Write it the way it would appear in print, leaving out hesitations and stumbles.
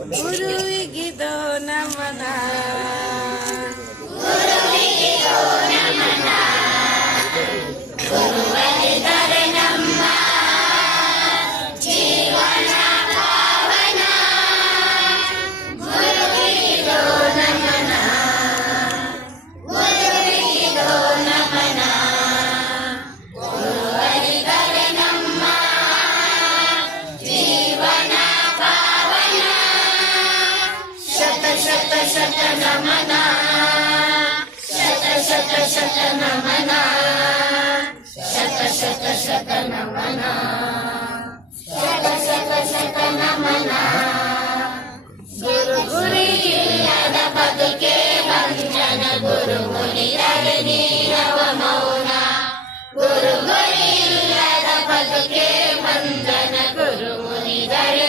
ಗುರುವಿಗಿದೋ ನಮನ ಗುರುವರಿದರೆ ನಮ್ಮ ಜೀವನ ಪಾವನ. ಗುರುವಿಗಿದೋ ನಮನ, ಗುರುವಿಗಿದೋ ನಮನ. ಗುರುವರಿದರೆ ನಮ್ಮ ಜೀವನ ಪಾವನ. ಶತ ಶತ ಶತ ನಮನ, ಶತ ಶತ ಶತ ನಮನ, ಶತ ಶತ ಶತ ನಮನ, ಶತ ಶತ ಶತ ನಮನ. ಗುರು ಗುರಿಯಿಲ್ಲದ ಬದುಕೆ ವಂಚನ, ಗುರು ಗುರಿದರೆ ನೀರವ ಮೌನ. ಗುರು ಗುರಿಯಿಲ್ಲದ ಬದುಕೆ ವಂದನ, ಗುರು ಗುರಿದರೆ